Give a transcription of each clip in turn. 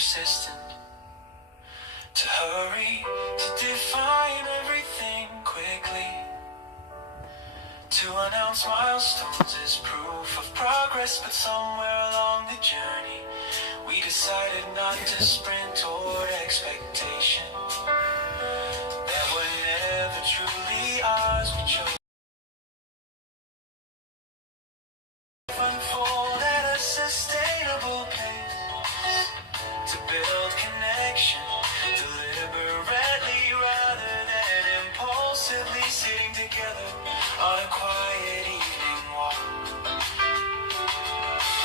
persistent, to hurry, to define everything quickly. To announce milestones is proof of progress, but somewhere along the journey we decided not to sprint toward expectation that were never truly ours. We chose to unfold at a sustainable pace, to build connection deliberately rather than impulsively, sitting together on a quiet evening walk.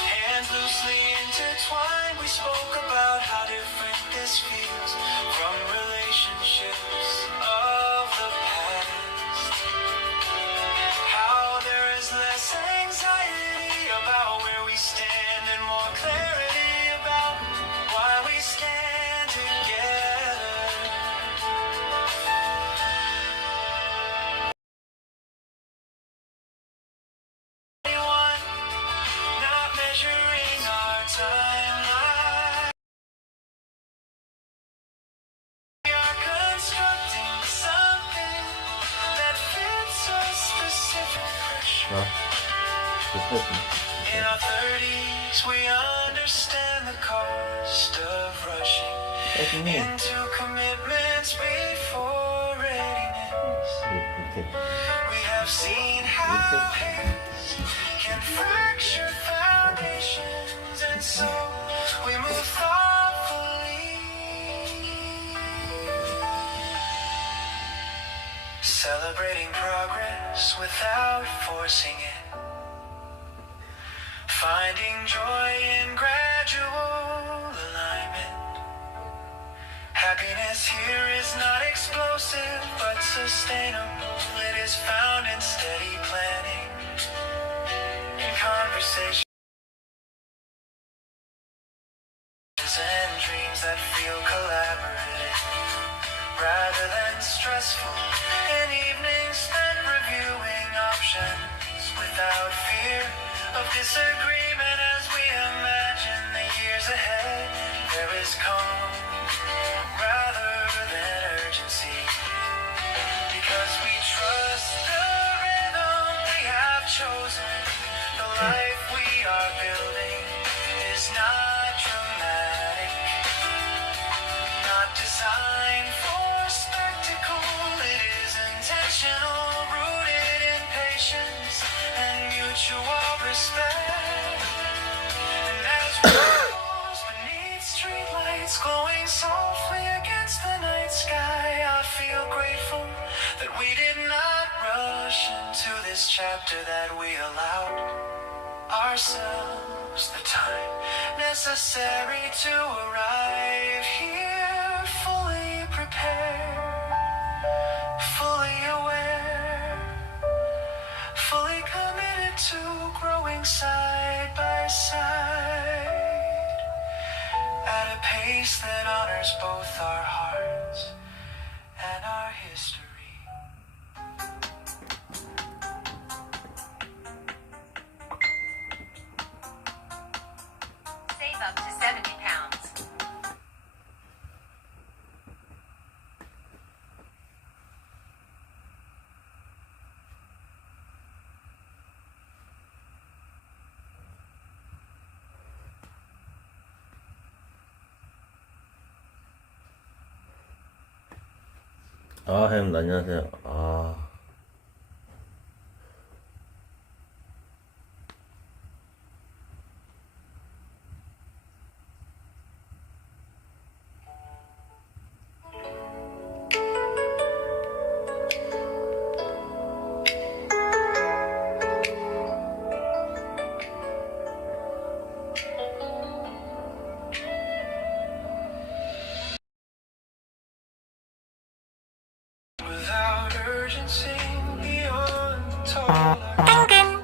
Hands loosely intertwined, we spoke about how different this feels from relationships of the past. How there is less anxiety about where we stand and more clarity about why we stand together. Not measuring our timeline, we are constructing something that fits us specifically. In our 30s, we understand the cost of rushing into commitments before readiness. We have seen how haste can fracture foundations, and so we move thoughtfully, celebrating progress without forcing it, finding joy in gradual alignment. Happiness here is not explosive but sustainable. It is found in steady planning, in conversation and dreams that feel collaborative rather than stressful, in evenings spent reviewing options without fear of disagreement. As we imagine the years ahead, there is calm rather than urgency, because we trust the rhythm we have chosen. The life we are building is not dramatic, not designed for spectacle. It is intentional, rooted in patience and mutual respect. And as we pause beneath streetlights glowing softly against the night sky, I feel grateful that we did not rush into this chapter, that we allowed ourselves the time necessary to arrive here, fully prepared, fully aware, fully committed to growing side by side at a pace that honors both our hearts and our history. Save up to 70 pounds. 아, 햄, 안녕하세요. Without urgency, beyond total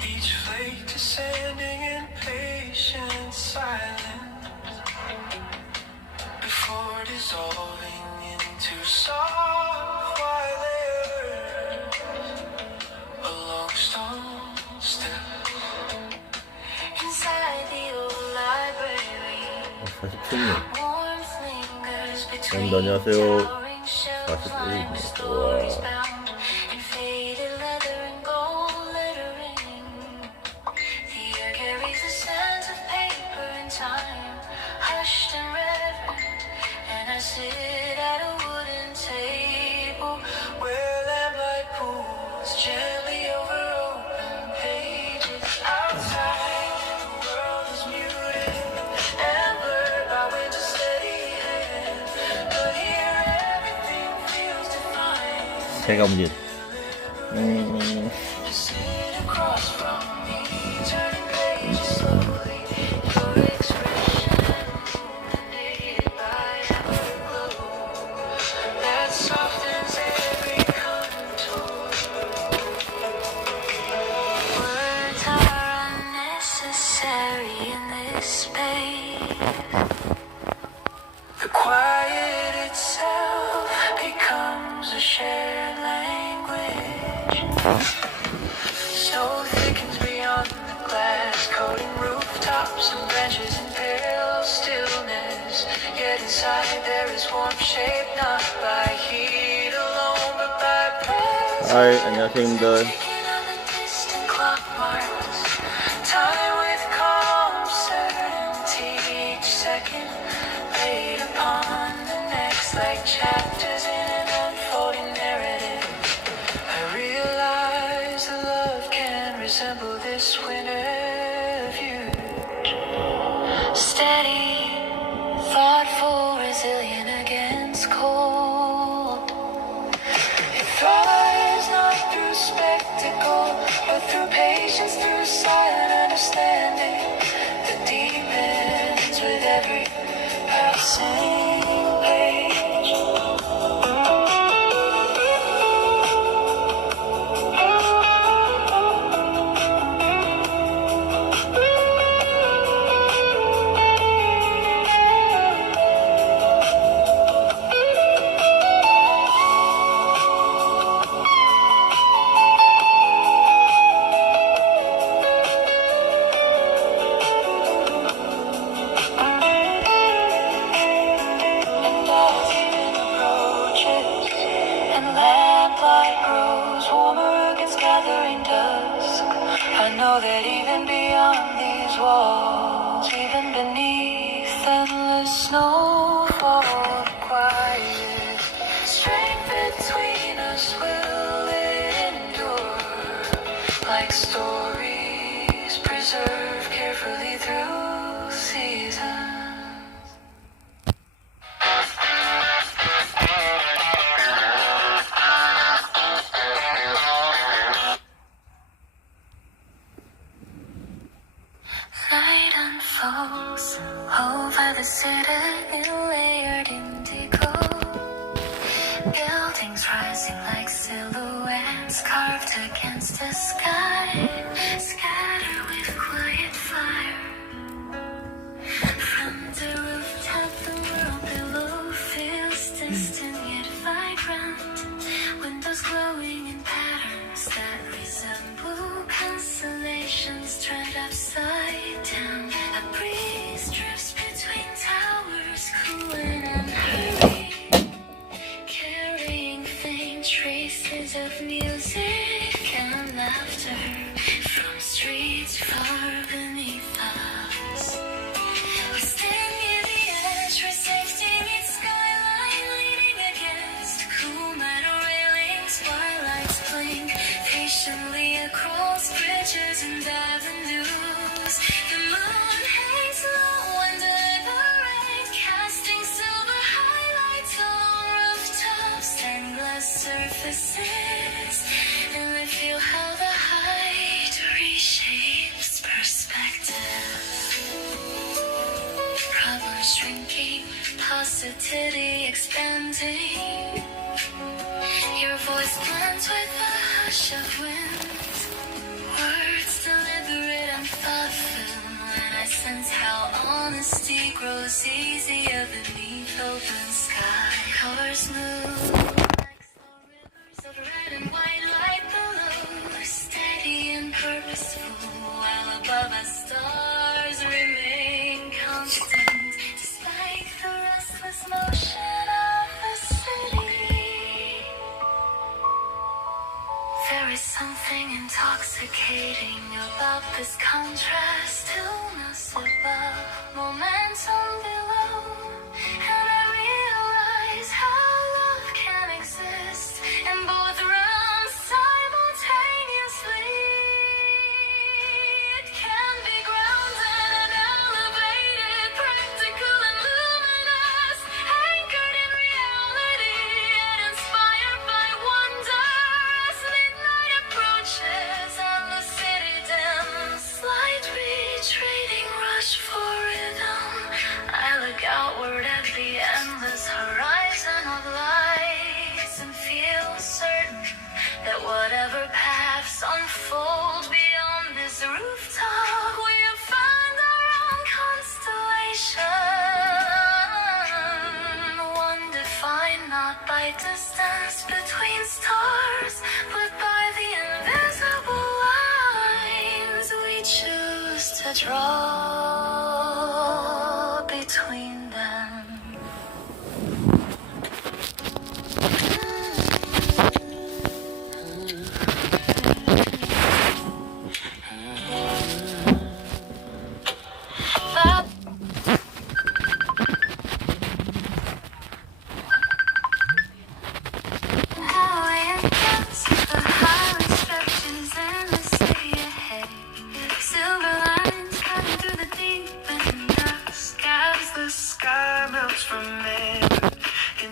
each flake descending in patient silence before dissolving into soft white layers along stone steps. Inside the old life 47명. 여러분들 안녕하세요. 41명. 와. Sit at a wooden table where lamplight pools gently over open pages. Outside, the world is muted and blurred by wind's steady hand. But here, everything feels defined. 제가 문제. You sit across from me, turning pages slowly. Your expression illuminated by that softens every contour. Words are unnecessary in this space. The quiet itself becomes a shared language. Snow thickens beyond the glass, coating rooftops and branches in pale stillness. Yet inside there is warmth shaped not by heat alone, but by presence. 하이, 안녕하세요, 형님들. Taken on the distant clock marks, time with calm certainty. Each second laid upon the next, like chapters in an unfolding narrative. I realize that love can resemble this winter view. Steady, thoughtful, resilient against cold. It thrives not through spectacle, but through patience, through silent understanding that deepens with every passing page. And as evening approaches and lamplight grows warmer against gathering dusk, I know that even beyond these walls, even beneath endless snowfall, the quiet strength between us will endure, like stories preserved carefully through seasons. Light unfolds over the city in layered indigo. Buildings rising like silhouettes carved against the sky, scatter with quiet fire. From the rooftop, the world below feels distant yet vibrant. Windows glowing in patterns that resemble constellations turned upside down. A breeze drifts between towers, cool and unhurried, carrying faint traces of music and laughter from streets far beneath us. We stand near the edge where safety meets skyline, leaning against cool metal railings. Twilights blink patiently across bridges and avenues. The moon hangs low under the rain, casting silver highlights along rooftops and glass surfaces. And I feel how the height reshapes perspective. Problems shrinking, positivity expanding. Your voice blends with the hush of wind. Words deliberate and thoughtful. And I sense how honesty grows easier beneath open sky. Colors move like slow rivers of red and white light below, steady and purposeful, while above us stars remain constant. great distance between stars, but by the invisible lines we choose to draw between them.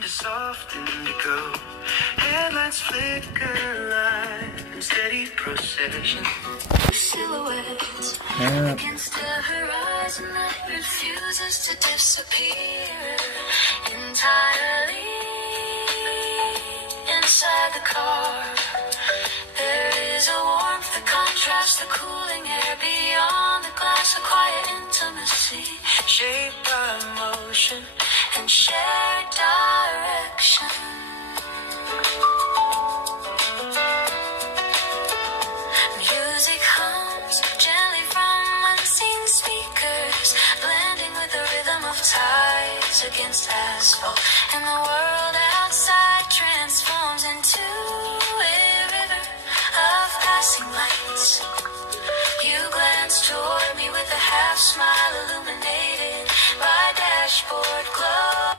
Soft indigo, headlights flicker like steady procession. Silhouettes against the horizon that refuses to disappear entirely. Inside the car, there is a warmth that contrasts the cooling air beyond the glass, a quiet intimacy shaped by emotion and shared direction. Music hums gently from unseen speakers, blending with the rhythm of tides against asphalt, and the world outside transforms into a river of passing lights. You glance toward me with a half smile illuminated by dashboard glow.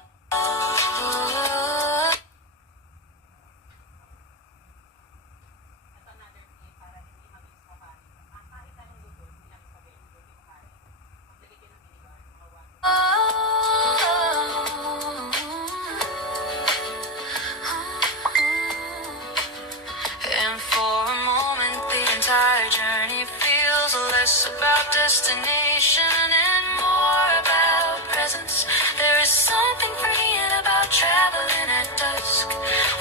And for a moment the entire journey feels less about destination and more about presence. There is something freeing about traveling at dusk,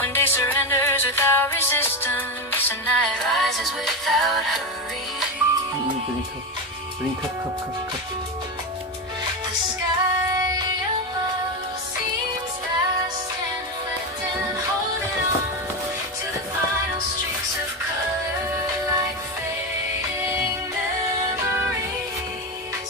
when day surrenders without resistance and night rises without hurry. The sky above seems vast and reflecting, holding on to the final streaks of color like fading memories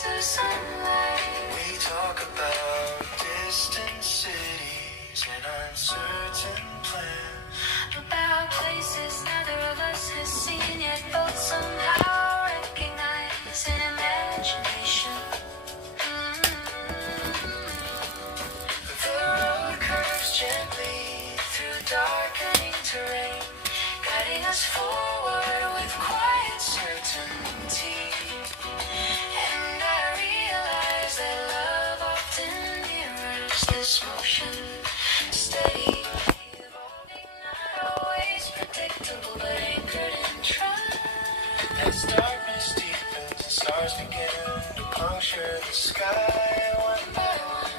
of sunlight. We talk about distant cities and uncertain plans, about places neither of us has seen yet, both somehow recognize in imagination. The road curves gently through darkening terrain, guiding us forward with quiet certainty. And I realize that love often mirrors this motion, steady, evolving, not always predictable, but anchored in trust. As darkness deepens and stars begin to puncture the sky one by one,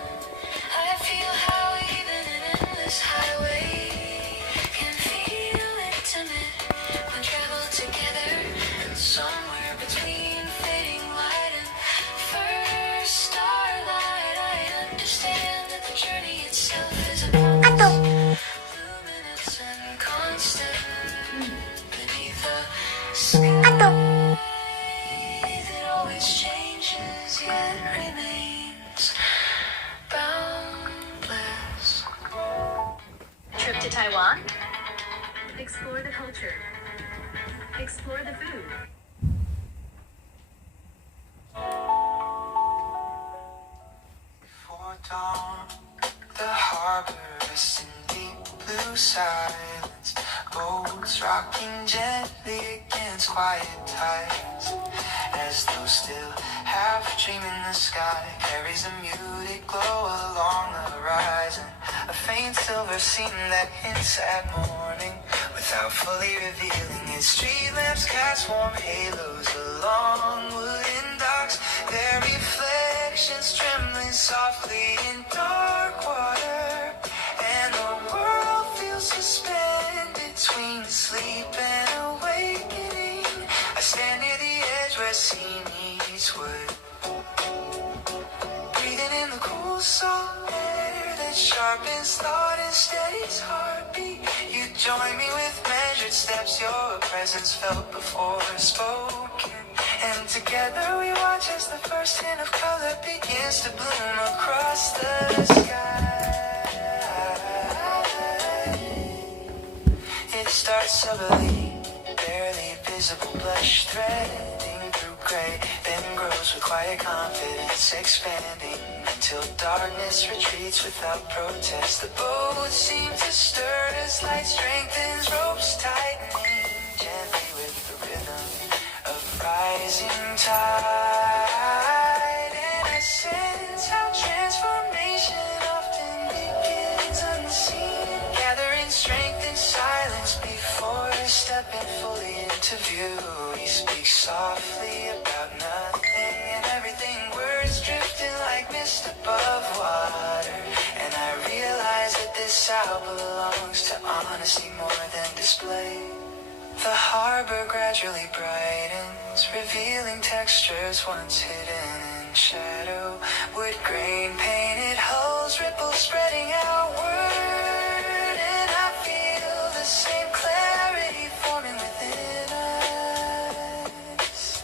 I feel how even an endless highway can feel intimate when traveled together. And somewhere between fading light and first starlight, I understand that the journey itself is a constant, luminous and constant beneath the sky that always changes yet remains boundless. Trip to Taiwan? Explore the culture. Explore the food. Before dawn, the harbor rests in deep blue silence, boats rocking gently against quiet tides, as though still half dreaming. The sky carries a muted glow along the horizon, a faint silver seam that hints at morning without fully revealing it. Street lamps cast warm halos along wooden docks, their reflections trembling softly in dark water, and the world feels suspended between sleep and awakening. I stand near the edge where sea meets wood, breathing in the cool salt air that shines sharpens thought and steadies heartbeat. You join me with measured steps, your presence felt before spoken. And together we watch as the first hint of color begins to bloom across the sky. It starts subtly, barely visible blush threading through gray, then grows with quiet confidence, expanding until darkness retreats without protest. The boat seems to stir as light strengthens, ropes tightening gently with the rhythm of rising tide. And I sense how transformation often begins unseen, gathering strength in silence before stepping fully into view. We speak softly about nothing and everything, words drifting like mist above water. And I realize that this hour belongs to honesty more than display. The harbor gradually brightens, revealing textures once hidden in shadow. Wood grain painted hulls, ripples spreading outward. And I feel the same clarity forming within us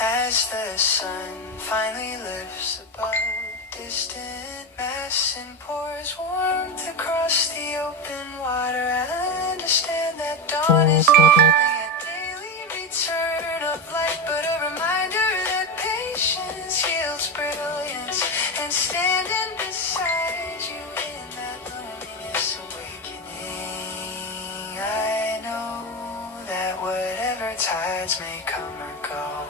as the sun finally lifts above distant mass and pours warmth across the open water. I understand that dawn is not only a daily return of light, but a reminder that patience yields brilliance. And standing beside you in that loneliness awakening, I know that whatever tides may come or go,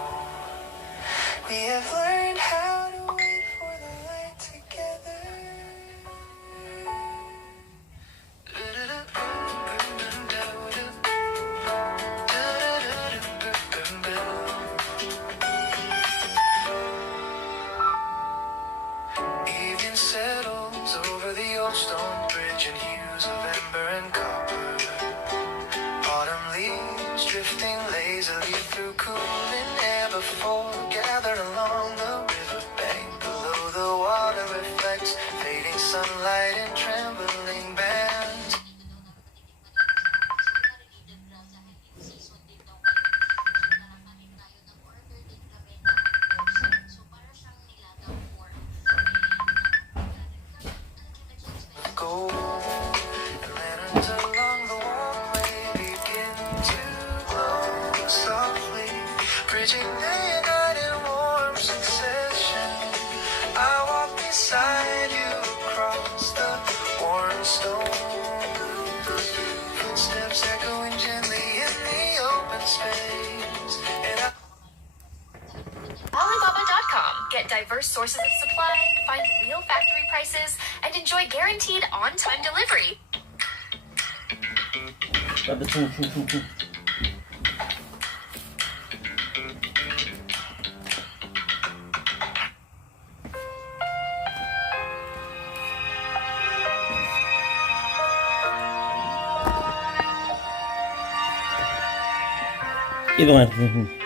we have learned how to wait for the light together. Evening settles over the old stone bridge in hues of ember and copper. Autumn leaves drifting lazily through cooling air before gather along the riverbank. Below the water reflects fading sunlight and trembling bands. Gold and lanterns along the walkway begin to glow softly, bridging day and night in warm succession. I walk beside you across the worn stone, footsteps echoing gently in the open space. And Alibaba.com. Get diverse sources of supply, find real factory prices, and enjoy guaranteed on-time delivery. 이동해.